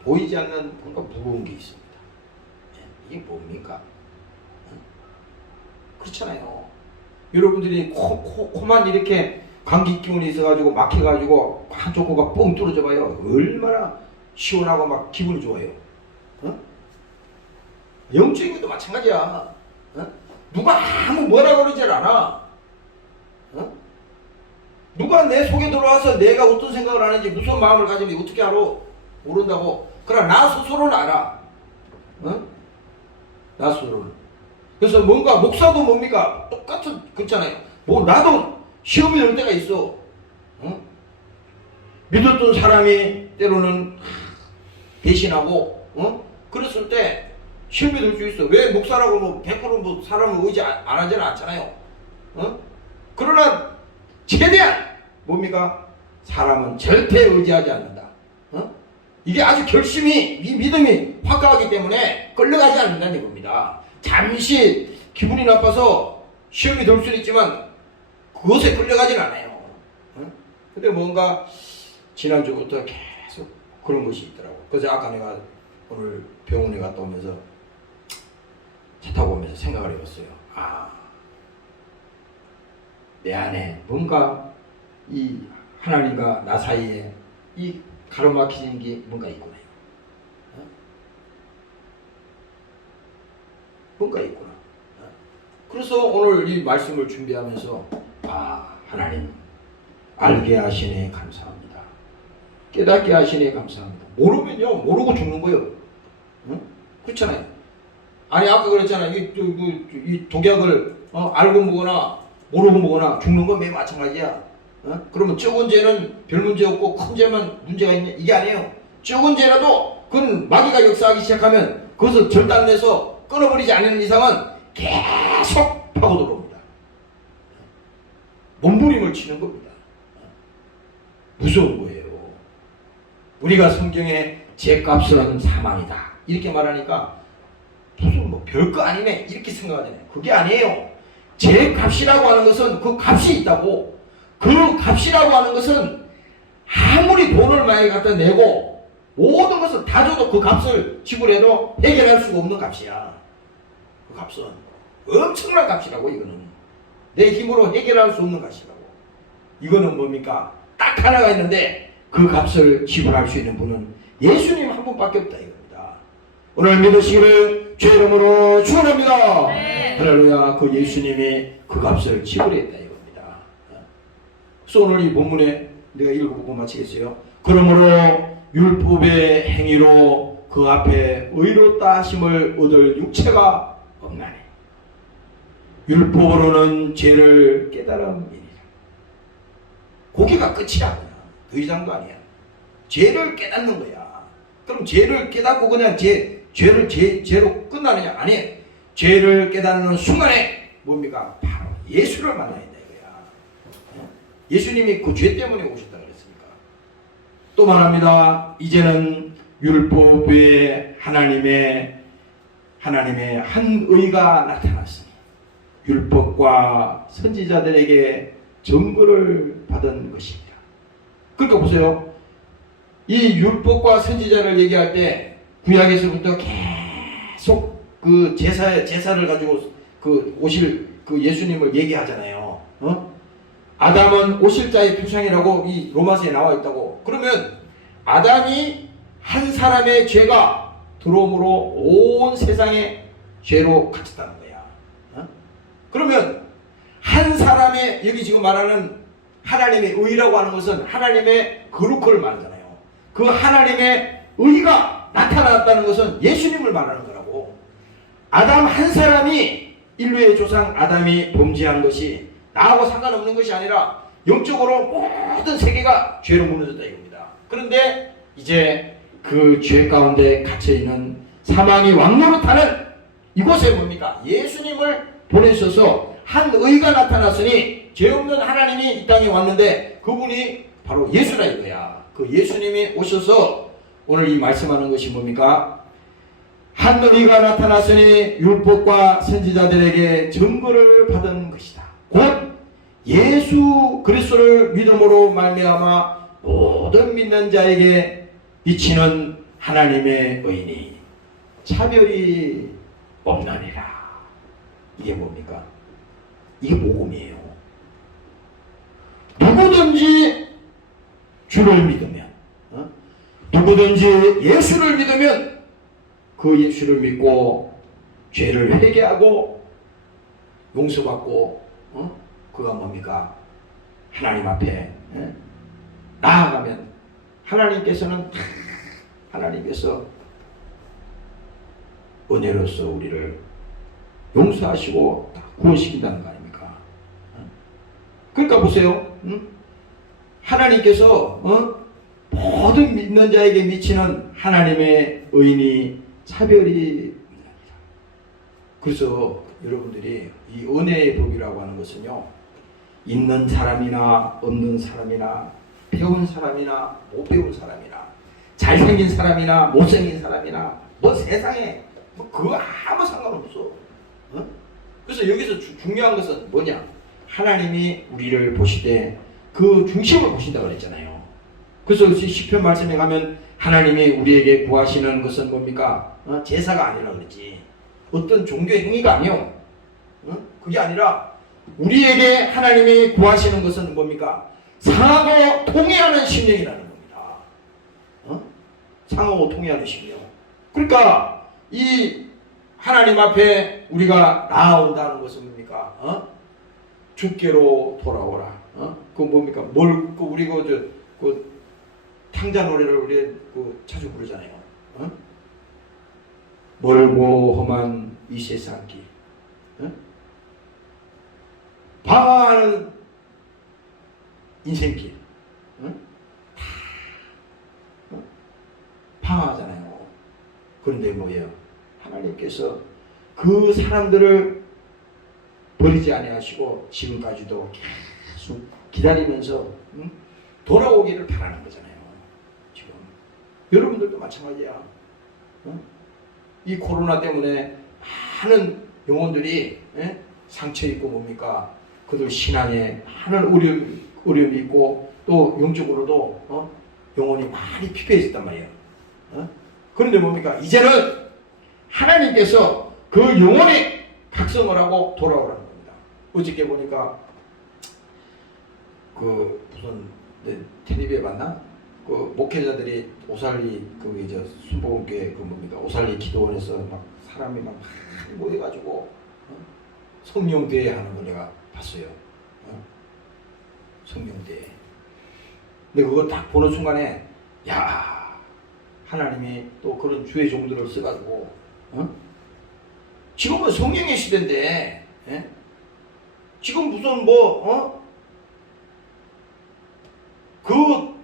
보이지 않는 뭔가 무거운 게 있습니다. 이게 뭡니까? 그렇잖아요. 여러분들이 코만 이렇게 감기 기운이 있어가지고 막혀가지고 한쪽 코가 뻥 뚫어져 봐요. 얼마나 시원하고 막 기분이 좋아요. 영적인 것도 마찬가지야. 누가 아무 뭐라 그러지 않아. 누가 내 속에 들어와서 내가 어떤 생각을 하는지 무슨 마음을 가지는지 어떻게 알아? 모른다고. 그러나 나 스스로는 알아. 나 스스로는. 그래서 뭔가 목사도 뭡니까? 똑같은 그렇잖아요. 뭐 나도 시험이 올 때가 있어. 믿었던 사람이 때로는 배신하고 그랬을 때 시험이 될 수 있어. 왜 목사라고 뭐 100%뭐 사람을 의지 안 하지는 않잖아요. 그러나 최대한 뭡니까? 사람은 절대 의지하지 않는다. 이게 아주 결심이 이 믿음이 확고하기 때문에 끌려가지 않는다는 겁니다. 잠시 기분이 나빠서 시험이 될 수는 있지만 그것에 끌려가진 않아요. 근데 뭔가 지난주부터 계속 그런 것이 있더라고. 그래서 아까 내가 오늘 병원에 갔다 오면서 차 타고 오면서 생각을 해봤어요. 내 안에 뭔가 이 하나님과 나 사이에 이 가로막히는 게 뭔가 있구나. 뭔가 있구나. 그래서 오늘 이 말씀을 준비하면서 하나님 알게 하시네 감사합니다. 깨닫게 하시네 감사합니다. 모르면요 모르고 죽는 거예요. 그렇잖아요. 아니 아까 그랬잖아요. 이 독약을 알고 먹거나 모르고 먹거나 죽는 건 매우 마찬가지야. 그러면 적은 죄는 별 문제 없고 큰 죄만 문제가 있냐? 이게 아니에요. 적은 죄라도 그건 마귀가 역사하기 시작하면 그것을 절단내서 끊어버리지 않는 이상은 계속 파고 들어옵니다. 몸부림을 치는 겁니다. 무서운 거예요. 우리가 성경에 죄값은 사망이다 이렇게 말하니까 무슨 뭐 별거 아니네 이렇게 생각하잖아요. 그게 아니에요. 죄값이라고 하는 것은 그 값이 있다고. 그 값이라고 하는 것은 아무리 돈을 많이 갖다 내고 모든 것을 다 줘도 그 값을 지불해도 해결할 수가 없는 값이야. 그 값은 엄청난 값이라고. 이거는 내 힘으로 해결할 수 없는 값이라고. 이거는 뭡니까? 딱 하나가 있는데 그 값을 지불할 수 있는 분은 예수님 한 분밖에 없다 이겁니다. 오늘 믿으시기를 주의 이름으로 축원합니다. 네. 할렐루야. 그 예수님이 그 값을 지불했다 이겁니다. 그래서 오늘 이 본문에 내가 읽어보고 마치겠어요. 그러므로 율법의 행위로 그 앞에 의롭다 하심을 얻을 육체가 없나니 율법으로는 죄를 깨달음이니라. 거기가 끝이야. 더 이상도 아니야. 죄를 깨닫는 거야. 그럼 죄를 깨닫고 그냥 죄로 끝나느냐? 아니에요. 죄를 깨닫는 순간에 뭡니까? 바로 예수를 만나야 된다 이거야. 예수님이 그 죄 때문에 오셨다 그랬으니까. 또 말합니다. 이제는 율법 외에 하나님의 한 의가 나타났으니 율법과 선지자들에게 증거를 받은 것입니다. 그러니까 보세요. 이 율법과 선지자를 얘기할 때 구약에서부터 계속 그 제사를 가지고 그 오실 그 예수님을 얘기하잖아요. 아담은 오실 자의 표상이라고 이 로마서에 나와 있다고. 그러면 아담이 한 사람의 죄가 들어옴으로 온 세상의 죄로 갇혔다는 거야. 그러면 한 사람의 여기 지금 말하는 하나님의 의라고 하는 것은 하나님의 거룩을 말하잖아요. 그 하나님의 의가 나타났다는 것은 예수님을 말하는 거라고. 아담 한 사람이, 인류의 조상 아담이 범죄한 것이 나하고 상관없는 것이 아니라 영적으로 모든 세계가 죄로 무너졌다 이겁니다. 그런데 이제 그 죄 가운데 갇혀있는 사망이 왕노릇하는 이곳에 뭡니까? 예수님을 보내셔서 한 의가 나타났으니 죄 없는 하나님이 이 땅에 왔는데 그분이 바로 예수라 이거야. 그 예수님이 오셔서 오늘 이 말씀하는 것이 뭡니까? 한 의가 나타났으니 율법과 선지자들에게 증거를 받은 것이다. 곧 예수 그리스도를 믿음으로 말미암아 모든 믿는 자에게 미치는 하나님의 의인이 차별이 없나니라. 이게 뭡니까? 이게 복음이에요. 누구든지 주를 믿으면, 누구든지 예수를 믿으면 그 예수를 믿고 죄를 회개하고 용서받고 그가 뭡니까? 하나님 앞에 나아가면 하나님께서 은혜로서 우리를 용서하시고 구원시킨다는 거 아닙니까? 그러니까 보세요. 하나님께서 모든 믿는 자에게 미치는 하나님의 의인이 차별이 없느니라. 그래서 여러분들이 이 은혜의 법이라고 하는 것은요, 있는 사람이나 없는 사람이나 배운 사람이나 못 배운 사람이나 잘생긴 사람이나 못생긴 사람이나 뭐 세상에 그거 아무 상관없어. 그래서 여기서 중요한 것은 뭐냐? 하나님이 우리를 보시되 그 중심을 보신다고 그랬잖아요. 그래서 시편 말씀에 가면 하나님이 우리에게 구하시는 것은 뭡니까? 제사가 아니라 그랬지. 어떤 종교 행위가 아니요. 그게 아니라 우리에게 하나님이 구하시는 것은 뭡니까? 상하고 통회하는 심령이라는 겁니다. 상하고 통회하는 심령. 그러니까 이 하나님 앞에 우리가 나아온다는 것은 뭡니까? 주께로 돌아오라. 그 뭡니까? 우리 그 탕자 노래를 우리 자주 부르잖아요. 멀고 험한 이 세상 길, 방황하는 인생길, 방황하잖아요. 그런데 뭐예요? 하나님께서 그 사람들을 버리지 아니하시고 지금까지도 계속 기다리면서 돌아오기를 바라는 거잖아요. 지금 여러분들도 마찬가지야. 이 코로나 때문에 많은 영혼들이 상처 있고 뭡니까? 그들 신앙에 많은 어려움이 있고 또 영적으로도 영혼이 많이 피폐해졌단 말이에요. 그런데 뭡니까? 이제는 하나님께서 그 영혼이 각성을 하고 돌아오라는 겁니다. 어저께 보니까 무슨 텔레비에 봤나? 목회자들이 오살리 순복음교회 오살리 기도원에서 막 사람이 막 모여가지고 성령대회 하는 걸 내가 봤어요. 성령대회. 근데 그거 딱 보는 순간에 야, 하나님이 또 그런 주의 종들을 써가지고 지금은 성령의 시대인데 지금 무슨 그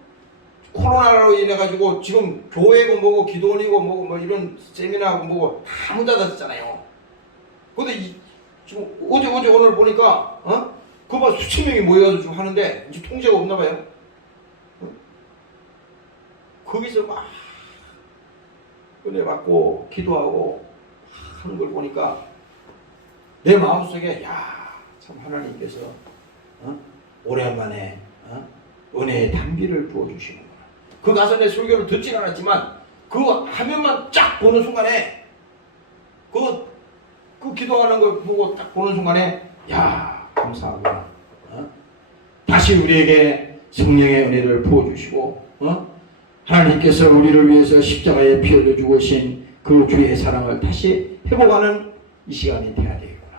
코로나로 인해 가지고 지금 교회고 뭐고 기도원이고 뭐고 이런 세미나하고 뭐고 다 문 닫았잖아요. 근데 지금 어제 오늘 보니까 그거 수천 명이 모여가지고 지금 하는데 이제 통제가 없나 봐요. 거기서 막 은혜 받고 기도하고 하는 걸 보니까 내 마음속에 참 하나님께서 오랜만에 은혜의 단비를 부어주시는구나. 그 가서 내 설교를 듣진 않았지만 그 화면만 쫙 보는 순간에 그 기도하는 걸 보고 딱 보는 순간에 감사하구나. 다시 우리에게 성령의 은혜를 부어주시고 하나님께서 우리를 위해서 십자가에 피 흘려 죽으신 그 주의 사랑을 다시 회복하는 이 시간이 되어야 되겠구나.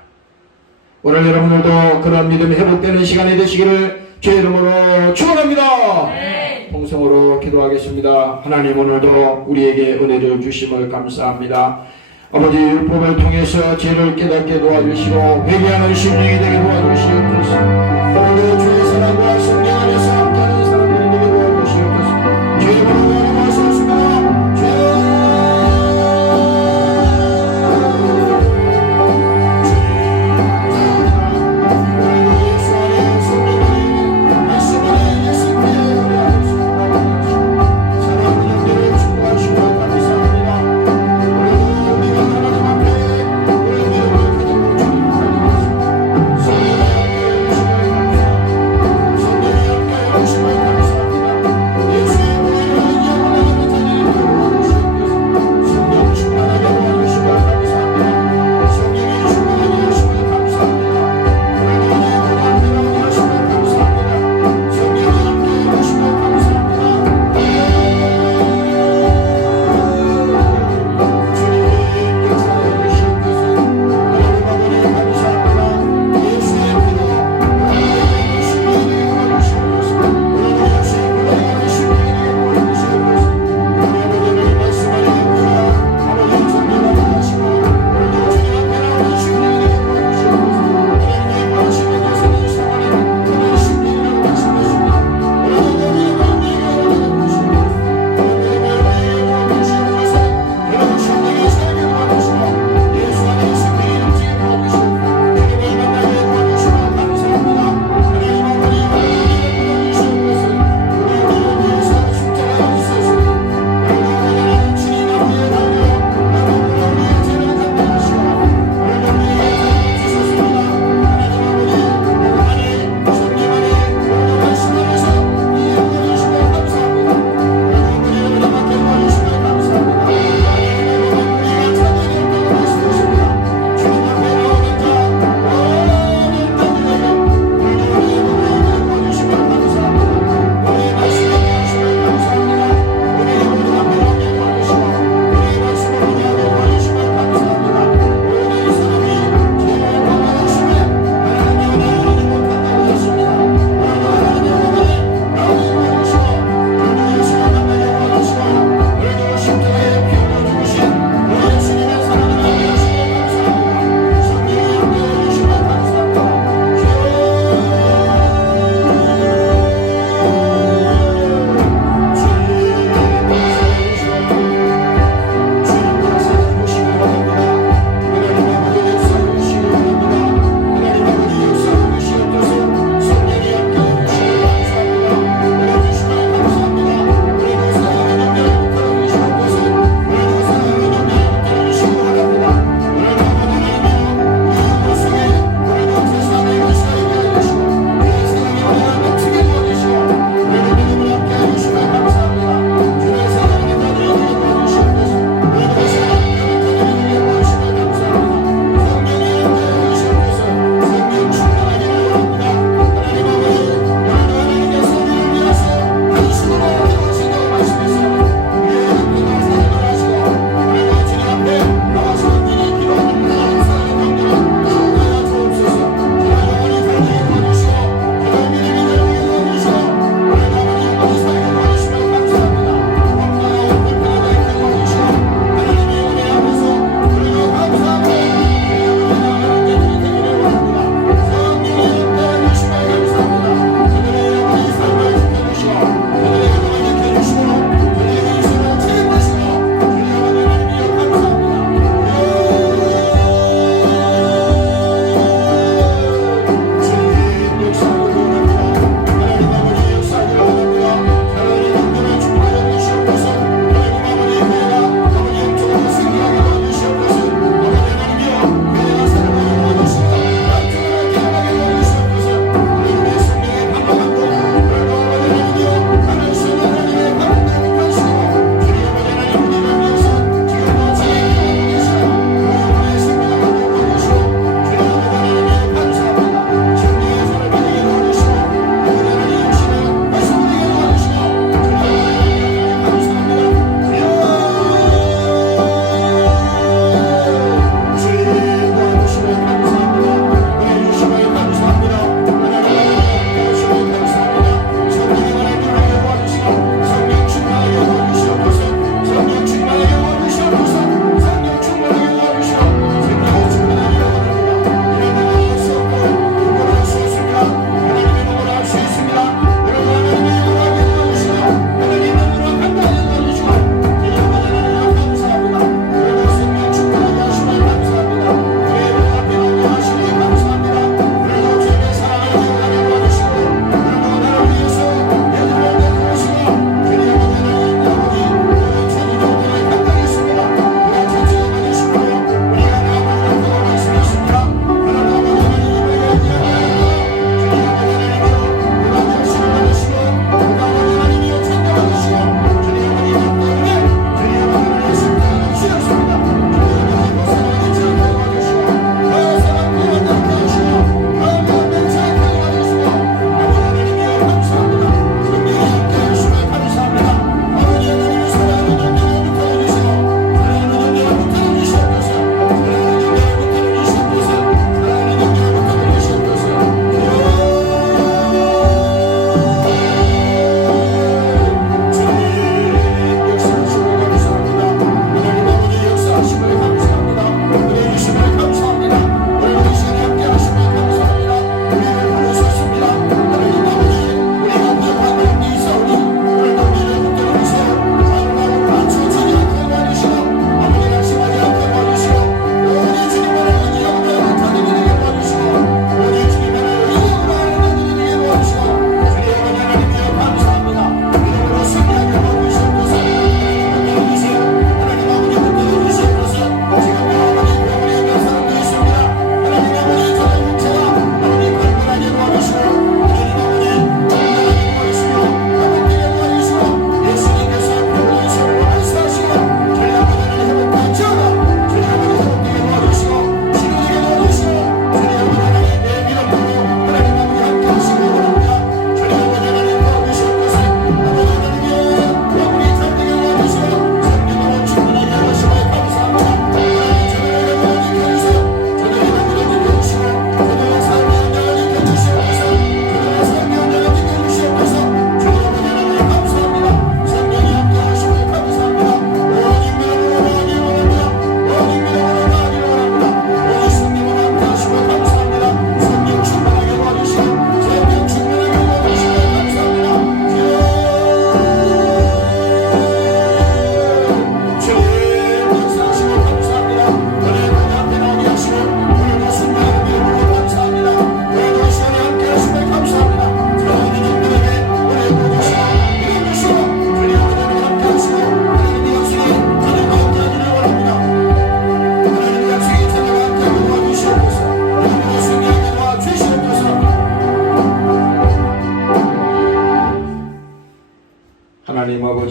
오늘 여러분들도 그런 믿음이 회복되는 시간이 되시기를 주의 이름으로 축원합니다. 음성으로 기도하겠습니다. 하나님, 오늘도 우리에게 은혜를 주심을 감사합니다. 아버지, 율법을 통해서 죄를 깨닫게 도와주시고 회개하는 심령이 되게 도와주시옵소서. 오늘도 주의 사랑과 성령 안에서 함께하는 사람들이 되게 도와주시옵소서. 죄의 번호가 말씀하십니다. 죄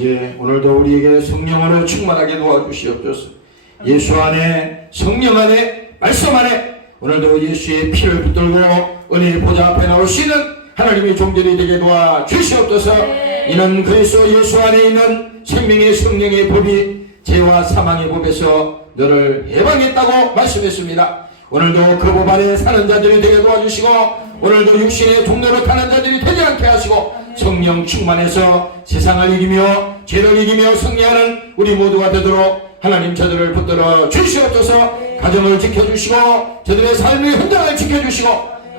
아버지, 오늘도 우리에게 성령으로 충만하게 도와주시옵소서. 예수 안에, 성령 안에, 말씀 안에 오늘도 예수의 피를 붙들고 은혜의 보좌 앞에 나오시는 하나님의 종들이 되게 도와주시옵소서. 이는 그리스도 예수 안에 있는 생명의 성령의 법이 죄와 사망의 법에서 너를 해방했다고 말씀했습니다. 오늘도 그 법 안에 사는 자들이 되게 도와주시고, 오늘도 육신의 종로로 타는 자들이 되지 않게 하시고, 성령 충만해서 세상을 이기며 죄를 이기며 승리하는 우리 모두가 되도록 하나님 저들을 붙들어 주시옵소서. 가정을 지켜주시고 저들의 삶의 현장을 지켜주시고,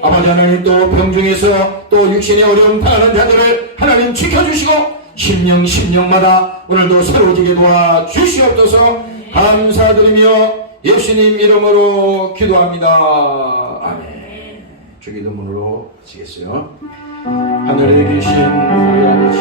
아버지 하나님 또 병중에서 또 육신의 어려움 당하는 자들을 하나님 지켜주시고, 심령마다 오늘도 새로워지게 도와주시옵소서. 감사드리며 예수님 이름으로 기도합니다. 아멘. 주기도문으로 마치겠어요. 하늘에 계신 우리 아버지,